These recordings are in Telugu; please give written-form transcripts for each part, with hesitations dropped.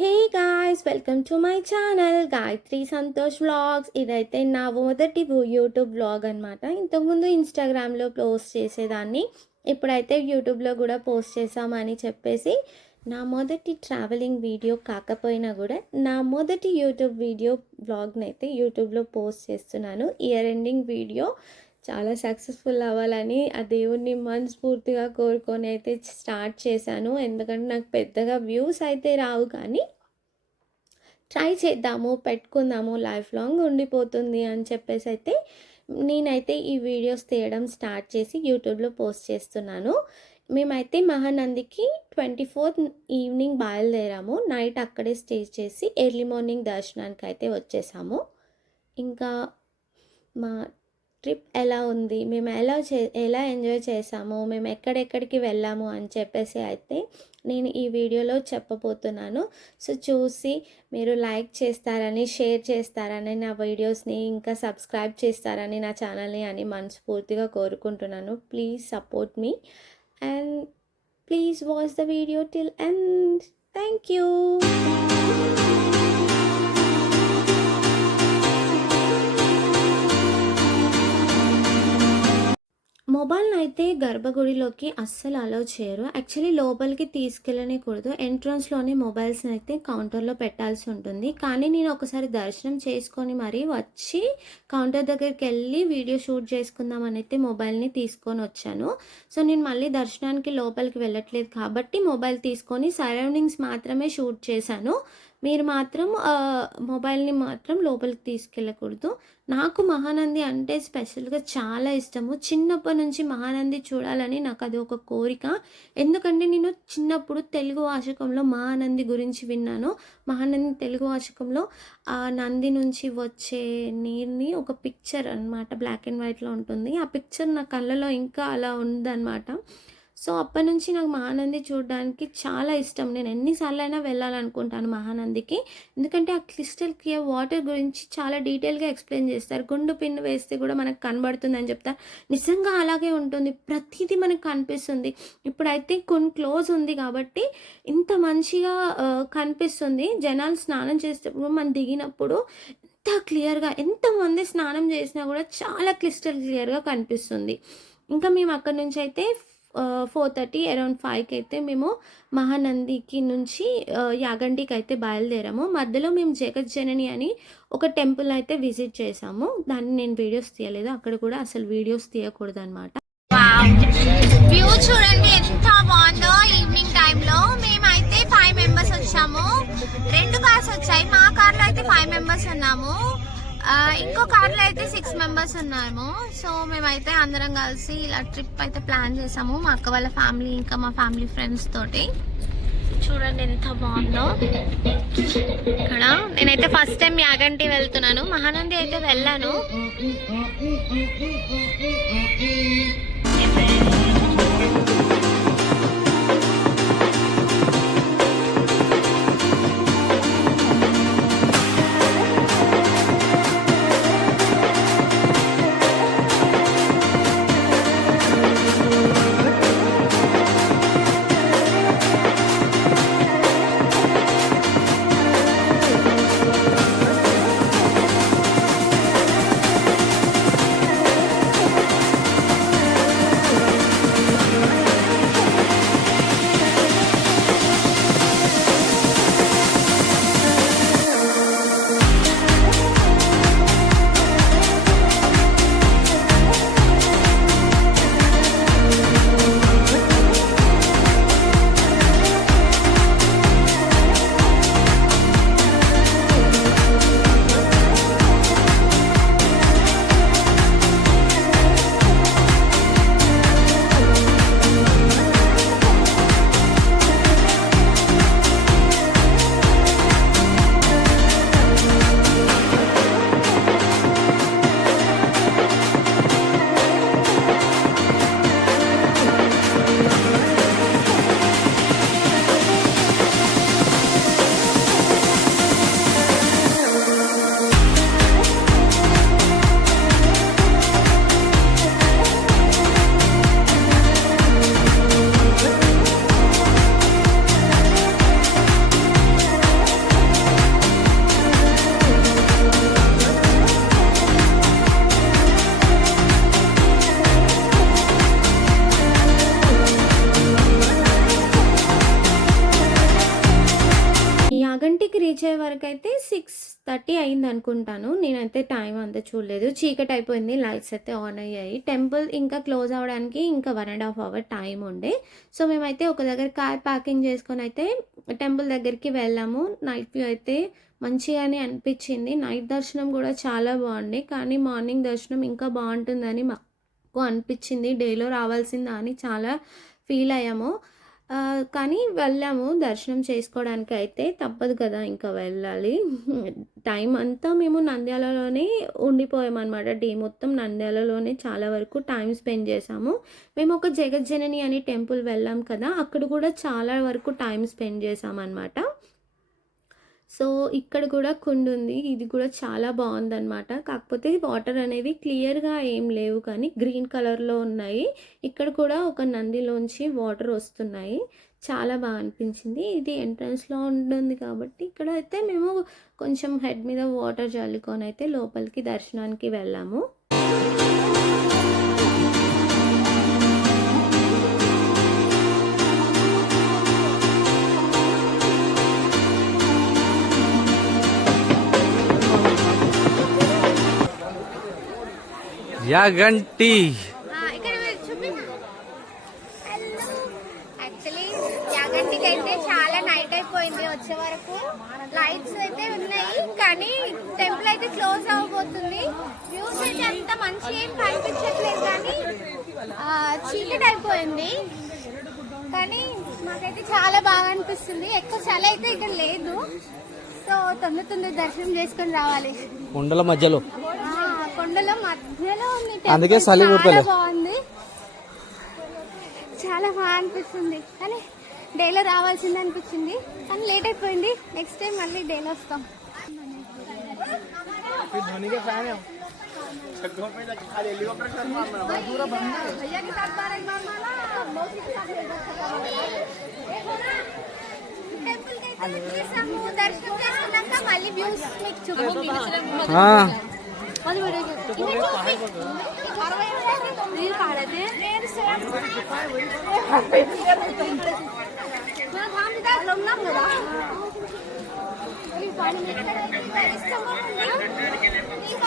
Hey guys, welcome to my channel Gayatri Santosh vlogs. ఇదైతే నా మొదటి యూట్యూబ్ వ్లాగ్ అనమాట. ఇంతకుముందు ఇన్స్టాగ్రామ్లో పోస్ట్ చేసేదాన్ని, ఇప్పుడైతే యూట్యూబ్లో కూడా పోస్ట్ చేసామని చెప్పేసి నా మొదటి ట్రావెలింగ్ వీడియో కాకపోయినా కూడా నా మొదటి యూట్యూబ్ వీడియో వ్లాగ్ని అయితే యూట్యూబ్లో పోస్ట్ చేస్తున్నాను. ఇయర్ ఎండింగ్ వీడియో చాలా సక్సెస్ఫుల్ అవ్వాలని ఆ దేవుణ్ణి మనస్ఫూర్తిగా కోరుకొని అయితే స్టార్ట్ చేశాను. ఎందుకంటే నాకు పెద్దగా వ్యూస్ అయితే రావు, కానీ ట్రై చేద్దాము, పెట్టుకుందాము, లైఫ్ లాంగ్ ఉండిపోతుంది అని చెప్పేసి అయితే నేనైతే ఈ వీడియోస్ తీయడం స్టార్ట్ చేసి యూట్యూబ్లో పోస్ట్ చేస్తున్నాను. మేమైతే మహానందికి 24th ఈవినింగ్ బయలుదేరాము. నైట్ అక్కడే స్టే చేసి ఎర్లీ మార్నింగ్ దర్శనానికి అయితే వచ్చేసాము. ఇంకా మా ట్రిప్ ఎలా ఉంది, మేము ఎలా ఎంజాయ్ చేసాము, మేము ఎక్కడెక్కడికి వెళ్ళాము అని చెప్పేసి అయితే నేను ఈ వీడియోలో చెప్పబోతున్నాను. సో చూసి మీరు లైక్ చేస్తారని, షేర్ చేస్తారని, నా వీడియోస్ని ఇంకా సబ్స్క్రైబ్ చేస్తారని నా ఛానల్ని అని మనస్ఫూర్తిగా కోరుకుంటున్నాను. Please support me and please watch the video till end. Thank you. మొబైల్ని అయితే గర్భగుడిలోకి అస్సలు అలౌ చేయరు. యాక్చువల్లీ లోపలికి తీసుకెళ్ళనికూడదు. ఎంట్రన్స్లోనే మొబైల్స్ని అయితే కౌంటర్లో పెట్టాల్సి ఉంటుంది. కానీ నేను ఒకసారి దర్శనం చేసుకొని మరీ వచ్చి కౌంటర్ దగ్గరికి వెళ్ళి వీడియో షూట్ చేసుకుందామని అయితే మొబైల్ని తీసుకొని వచ్చాను. సో నేను మళ్ళీ దర్శనానికి లోపలికి వెళ్ళట్లేదు కాబట్టి మొబైల్ తీసుకొని సరౌండింగ్స్ మాత్రమే షూట్ చేశాను. మీరు మాత్రం మొబైల్ని మాత్రం లోపలికి తీసుకెళ్ళకూడదు. నాకు మహానంది అంటే స్పెషల్గా చాలా ఇష్టము. చిన్నప్పటి నుంచి మహానంది చూడాలని నాకు అది ఒక కోరిక. ఎందుకంటే నేను చిన్నప్పుడు తెలుగు వాచకంలో మహానంది గురించి విన్నాను. మహానంది తెలుగు వాచకంలో ఆ నంది నుంచి వచ్చే నీరుని ఒక పిక్చర్ అనమాట, బ్లాక్ అండ్ వైట్లో ఉంటుంది. ఆ పిక్చర్ నా కళ్ళలో ఇంకా అలా ఉందన్నమాట. సో అప్పటి నుంచి నాకు మహానంది చూడడానికి చాలా ఇష్టం. నేను ఎన్నిసార్లు అయినా వెళ్ళాలనుకుంటాను మహానందికి. ఎందుకంటే ఆ క్రిస్టల్ క్లియర్ వాటర్ గురించి చాలా డీటెయిల్గా ఎక్స్ప్లెయిన్ చేస్తారు. గుండు పిన్ను వేస్తే కూడా మనకు కనబడుతుంది అని చెప్తారు. నిజంగా అలాగే ఉంటుంది, ప్రతిదీ మనకు కనిపిస్తుంది. ఇప్పుడైతే కొన్ని క్లోజ్ ఉంది కాబట్టి ఇంత మంచిగా కనిపిస్తుంది. జనాలు స్నానం చేసేటప్పుడు మనం దిగినప్పుడు ఎంత క్లియర్గా, ఎంతమంది స్నానం చేసినా కూడా చాలా క్రిస్టల్ క్లియర్గా కనిపిస్తుంది. ఇంకా మేము అక్కడి నుంచి అయితే 4:30 అరౌండ్ 5కి అయితే మేము మహానందికి నుంచి యాగంటికి అయితే బయలుదేరాము. మధ్యలో మేము జగజ్జనని అని ఒక టెంపుల్ అయితే విజిట్ చేసాము. దాన్ని నేను వీడియోస్ తీయలేదు, అక్కడ కూడా అసలు వీడియోస్ తీయకూడదు అనమాట. వ్యూ చూడండి ఎంత బాగుందో. ఈవినింగ్ టైంలో మేమైతే 5 మెంబర్స్ వచ్చాము. 2 కార్స్ వచ్చాయి. మా కార్లో అయితే 5 మెంబర్స్ ఉన్నాము. ఇంకో కార్లో అయితే 6 మెంబర్స్ ఉన్నాము. సో మేమైతే అందరం కలిసి ఇలా ట్రిప్ అయితే ప్లాన్ చేసాము, మా అక్క వాళ్ళ ఫ్యామిలీ ఇంకా మా ఫ్యామిలీ ఫ్రెండ్స్ తోటి. చూడండి ఎంత బాగుందో. ఇక్కడ నేనైతే ఫస్ట్ టైం యాగంటి వెళ్తున్నాను. మహానంది అయితే వెళ్ళాను. రీచ్ అయ్యే వరకు అయితే 6:30 అయింది అనుకుంటాను. నేనైతే టైం అంతా చూడలేదు. చీకటి అయిపోయింది. లైట్స్ అయితే ఆన్ అయ్యాయి. టెంపుల్ ఇంకా క్లోజ్ అవ్వడానికి ఇంకా 1.5 అవర్ టైం ఉండే. సో మేమైతే ఒక దగ్గర కార్ పార్కింగ్ చేసుకొని అయితే టెంపుల్ దగ్గరికి వెళ్ళాము. నైట్ వ్యూ అయితే మంచిగానే అనిపించింది. నైట్ దర్శనం కూడా చాలా బాగుంది. కానీ మార్నింగ్ దర్శనం ఇంకా బాగుంటుందని మాకు అనిపించింది. డేలో రావాల్సిందా అని చాలా ఫీల్ అయ్యాము. కానీ వెళ్ళాము దర్శనం చేసుకోవడానికి. అయితే తప్పదు కదా, ఇంకా వెళ్ళాలి. టైం అంతా మేము నంద్యాలలోనే ఉండిపోయామన్నమాట. డే మొత్తం నంద్యాలలోనే చాలా వరకు టైం స్పెండ్ చేసాము. మేము ఒక జగజ్జనని అనే టెంపుల్ వెళ్ళాం కదా, అక్కడ కూడా చాలా వరకు టైం స్పెండ్ చేసామన్నమాట. సో ఇక్కడ కూడా కుండ ఉంది. ఇది కూడా చాలా బాగుందన్నమాట. కాకపోతే వాటర్ అనేవి క్లియర్గా ఏం లేవు, కానీ గ్రీన్ కలర్లో ఉన్నాయి. ఇక్కడ కూడా ఒక నందిలోంచి వాటర్ వస్తున్నాయి. చాలా బాగా అనిపించింది. ఇది ఎంట్రన్స్లో ఉంటుంది కాబట్టి ఇక్కడ అయితే మేము కొంచెం హెడ్ మీద వాటర్ చల్లుకొని అయితే లోపలికి దర్శనానికి వెళ్ళాము. యాగంటి ఇక్కడ చూపి. యాక్చువల్లీ యాగంటికి అయితే చాలా నైట్ అయిపోయింది వచ్చే వరకు. లైట్స్ అయితే ఉన్నాయి కానీ టెంపుల్ అయితే క్లోజ్ అవబోతుంది. వ్యూస్ అయితే అంత మంచి ఏం కనిపించట్లేదు కానీ చీకటి అయిపోయింది. కానీ మాకైతే చాలా బాగా అనిపిస్తుంది. ఎక్కువ చలి అయితే ఇక్కడ లేదు. సో తొందర దర్శనం చేసుకొని రావాలి. కొండల మధ్యలో కొండల మధ్యలో ఉంది. అందుకే చలి చాలా బాగుంది. చాలా బాగా అనిపిస్తుంది. కానీ డేలో రావాల్సింది అనిపించింది, కానీ లేట్ అయిపోయింది. నెక్స్ట్ టైం మళ్ళీ డేలో వస్తాం. దర్శనం చేసుకున్నాక మళ్ళీ వ్యూస్ మీకు చూపిస్తాం. ఉన్నాం కదా,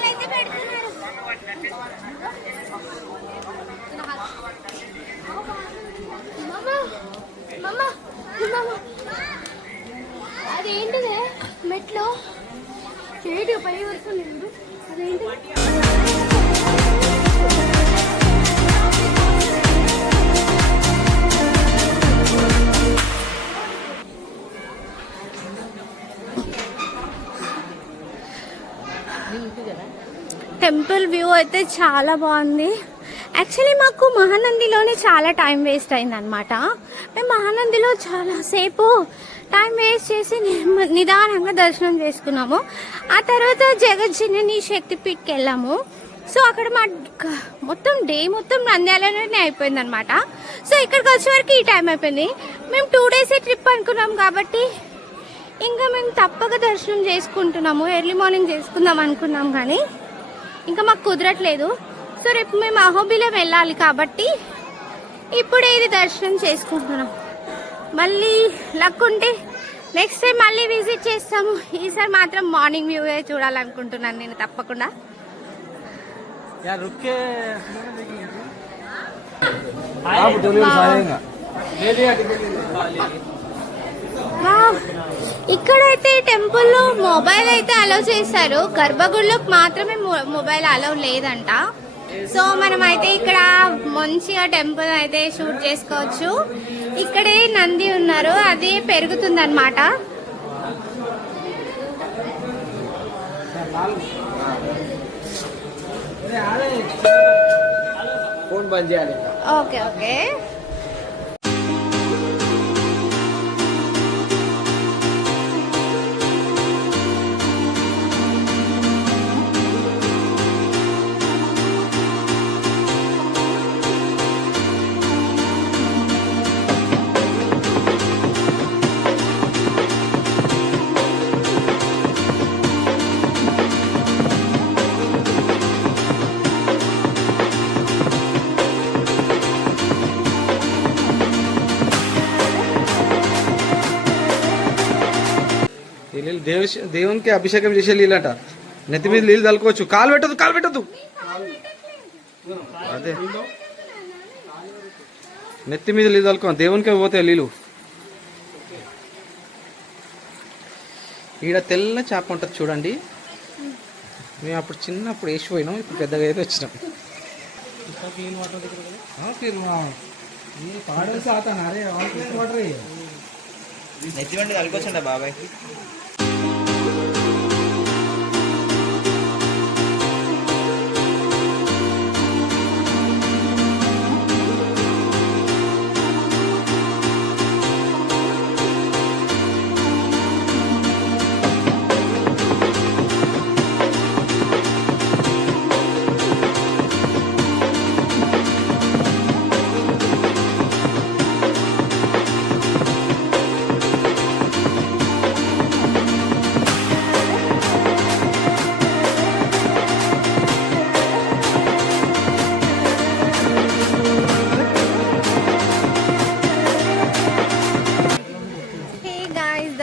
అయితే పెడుతున్నారు. అదేంటిదే మెట్లు చేటు పై వరకు లేదు. అదేంటి టెంపుల్ వ్యూ అయితే చాలా బాగుంది. యాక్చువల్లీ మాకు మహానందిలోనే చాలా టైం వేస్ట్ అయిందనమాట. మేము మహానందిలో చాలాసేపు టైం వేస్ట్ చేసి నిదానంగా దర్శనం చేసుకున్నాము. ఆ తర్వాత జగజ్జనని శక్తిపీఠకి వెళ్ళాము. సో అక్కడ మా మొత్తం డే మొత్తం నంద్యాలలోనే అయిపోయింది అనమాట. సో ఇక్కడికి వచ్చే వరకు ఈ టైం అయిపోయింది. మేము 2 days ట్రిప్ అనుకున్నాం కాబట్టి ఇంకా మేము తప్పక దర్శనం చేసుకుంటున్నాము. ఎర్లీ మార్నింగ్ చేసుకుందాం అనుకున్నాం కానీ ఇంకా మాకు కుదరట్లేదు. సో రేపు మేము అహోబిలం వెళ్ళాలి కాబట్టి ఇప్పుడే ఇది దర్శనం చేసుకుంటున్నాం. మళ్ళీ లక్ ఉంటే నెక్స్ట్ టైం మళ్ళీ విజిట్ చేస్తాము. ఈసారి మాత్రం మార్నింగ్ వ్యూ చూడాలనుకుంటున్నాను నేను తప్పకుండా. ఇక్కడైతే టెంపుల్లో మొబైల్ అయితే అలౌ చేశారు. గర్భగుడిలో మాత్రమే మొబైల్ అలౌ లేదంట. సో మనం అయితే ఇక్కడ మంచిగా టెంపుల్ అయితే షూట్ చేసుకోవచ్చు. ఇక్కడే నంది ఉన్నారు, అది పెరుగుతుంది అనమాట. Okay okay. దేవునికి అభిషేకం చేసే నీళ్ళంట. నెత్తి మీద నీళ్ళు తలుకోవచ్చు. కాలు పెట్టద్దు. అదే నెత్తి మీద నీళ్ళు తలుకో, దేవునికే పోతాయి నీళ్ళు. ఈడ తెల్ల చేప ఉంటుంది చూడండి. మేము అప్పుడు చిన్నప్పుడు వేసిపోయినాం, ఇప్పుడు పెద్దగా అయితే వచ్చినాం. నెత్తి వంటి తలుకొచ్చండి బాబాయ్.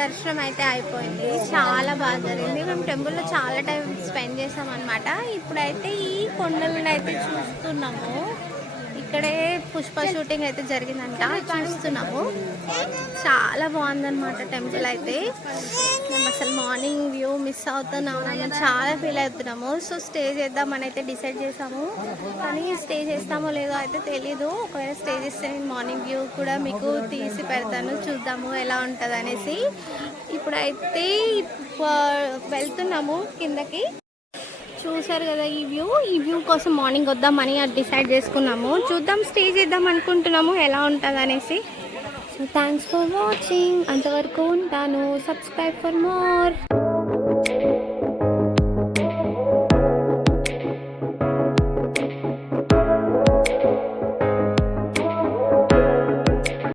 దర్శనం అయితే అయిపోయింది, చాలా బాగా జరిగింది. మేము టెంపుల్లో చాలా టైం స్పెండ్ చేసాం అనమాట. ఇప్పుడైతే ఈ కొండలను అయితే చూస్తున్నాము. ఇక్కడే పుష్ప షూటింగ్ అయితే జరిగిందంట, చూస్తున్నాము. చాలా బాగుందన్నమాట టెంపుల్ అయితే. మేము అసలు మార్నింగ్ వ్యూ మిస్ అవుతున్నాము, చాలా ఫీల్ అవుతున్నాము. సో స్టే చేద్దామని అయితే డిసైడ్ చేసాము, కానీ స్టే చేస్తామో లేదో అయితే తెలీదు. ఒకవేళ స్టే చేస్తే నేను మార్నింగ్ వ్యూ కూడా మీకు తీసి పెడతాను, చూద్దాము ఎలా ఉంటుంది అనేసి. ఇప్పుడైతే వెళ్తున్నాము కిందకి. చూసారు కదా ఈ వ్యూ కోసం మార్నింగ్ వద్దామని డిసైడ్ చేసుకున్నాము. చూద్దాం, స్టే చేద్దాం అనుకుంటున్నాము ఎలా ఉంటుంది అనేసి. So thanks for watching. అంతవరకు ఉంటాను. Subscribe for more.